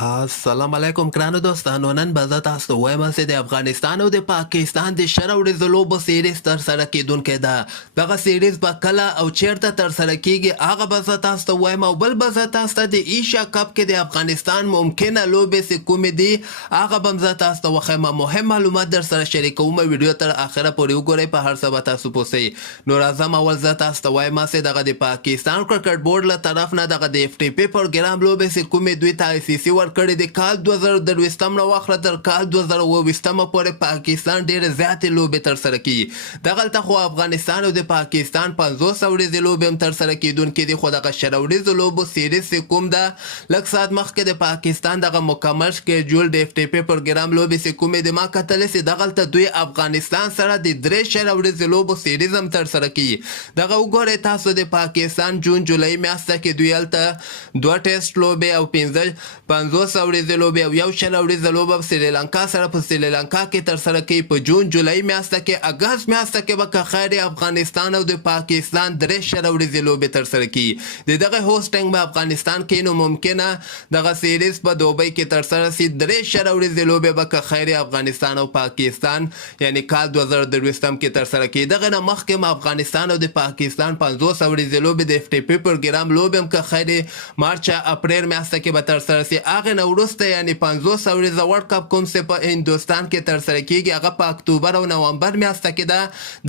السلام علیکم ګرانو دوستانو. نن به زه تاسو ته وایم چې د افغانستان او د پاکستان د شر او د لوبو سیریز ترسره کیدونکی ده. دغه سیریز به کله او چیرته ترسره کیږي هغه به زه تاسو ته وایم، او بل به زه تاسو ته د ایشیا کپ کې د افغانستان ممکنه لوبې چې کومې دي هغه به زه تاسو ته وښیم. مهم معلومات در سره شریکوم. ویډیو تر اخره پورې وګورئ، په هر څه به تاسو پوه شئ. نو راځم اول زه تاسو ته وایم چې دغه د پاکستان کرکټ بورډ له طرف نه دغه د اف ټي پي پروګرام لوبې چې کومې دوی ته آی سی سی ورکړې د کال 2023 نه واخله تر کال 2028 پورې پاکستان ډېرې زیاتې لوبې ترسره کوي. دغلته خو افغانستان او د پاکستان 500 ورځې لوبې هم ترسره کیدونکې دي، خو دغه شل ورځو لوبو سیریز چې کوم ده لږ ساعت مخکې د پاکستان دغه مکمل شکیجول د اف ټي پي پروګرام لوبې چې کومې د ما کتلې چې دغلته دوی افغانستان سره د 3 شل ورځې لوبو سیریز هم ترسره کوي. دغه وګورئ تاسو د پاکستان جون جولای میاشته کې دوی هلته 2 ټیسټ لوبې او 500 ورځې لوبې او 1 شل ورځې لوبه په سریلانکا سره په سریلانکا کې ترسره کوي. په جون جولای میاشته کې اګست میاشته کې به که خیر افغانستان او د پاکستان 3 شل ورځې لوبې ترسره کوي. د دغه هوسټینګ به افغانستان کې نو ممکنه دغه سیریز په دوبۍ کې ترسره شي. 3 شل ورځې لوبې به که خیر افغانستان او پاکستان یعنی کال 2023 کې ترسره کوي. دغه نه مخکې افغانستان او د پاکستان 500 ورځې لوبې د اف ټي پي پروګرام لوبې هم که خیر مارچ اپریل میاشته کې به ترسره شي. هغه نه وروسته یعنی 500 ورځې ورلډ کپ کوم چې په هندوستان کې ترسره کیږي هغه په اکتوبر او نومبر میاشته کې ده.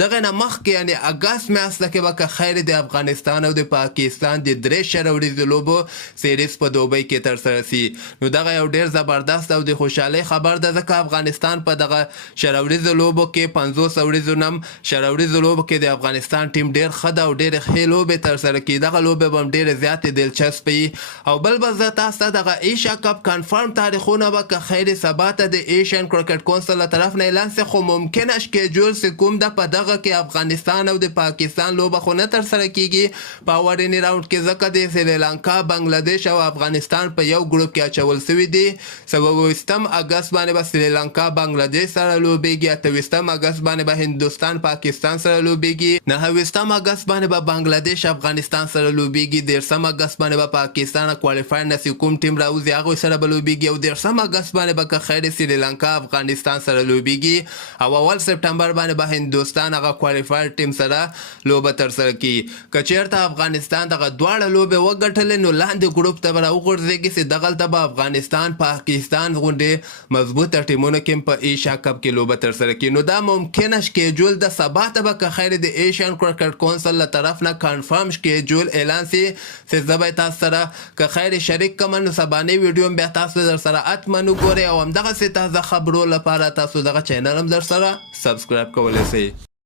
دغه نه مخکې یعنی اګست میاشته کې به که خیر د افغانستان او د پاکستان د 3 شل ورځې لوبو سیریز په دوبۍ کې ترسره شي. نو دغه یو ډیر زبردست او د خوشحالۍ خبر ده، ځکه افغانستان په دغه شل ورځو لوبو کې 500 ورځو نم شل ورځو لوبو کې د افغانستان ټیم ډیر ښه ده او ډېرې ښې لوبې ترسره کوي. دغه لوبې به هم ډېرې زیاتې دلچسپې وي. او بل به زه تاسو ته دغه ایشیا کپ کنفرم تاریخونه به که خیر سبا ته د ایشین کرکټ کونسل له طرف نه اعلان شي، خو ممکنه شکیجول چې کوم ده په دغه کې افغانستان او د پاکستان لوبه خو نه ترسره کیږي په اولني راوند کې، ځکه د سریلانکا بنګلادیش او افغانستان په یو ګروپ کې اچول شوي دي. 27 اګست باندې به سریلانکا بنګلادیش سره لوبیږي، 28 اګست باندې به هندوستان پاکستان سره لوبیږي، 29 اګست باندې به بنګلادیش افغانستان سره لوبیږي، 30 اګست باندې به پاکستان کوالیفایر نه کوم ټیم راوځي هغوی سره به لوبیږي، او 30 اګست باندې به که خیر سریلانکا افغانستان سره لوبیږي، او اول سپټمبر باندې به هندوستان هغه کوالیفایر ټیم سره لوبه ترسره کوي. که چیرته افغانستان دغه دواړه لوبې وګټلې نو لاندې ګروپ ته به راوغورځېږي چې دغلته به افغانستان پاکستان غوندې مضبوطه ټیمونو کې په ایشیا کپ کې لوبه ترسره کوي. نو دا ممکنه شکیجول د سبا ته به که خیر د ایشین کرکټ کونسل له طرف نه کنفرم شکیجول اعلان شي چې زه به تاسو سره که خیر شریک کړم. نو سبانۍ ویډیو بیا تاسو در سره حتما وګورئ، او همدغسې تازه خبرو لپاره تاسو دغه چینل هم در سره سبسکرایب کولی شئ.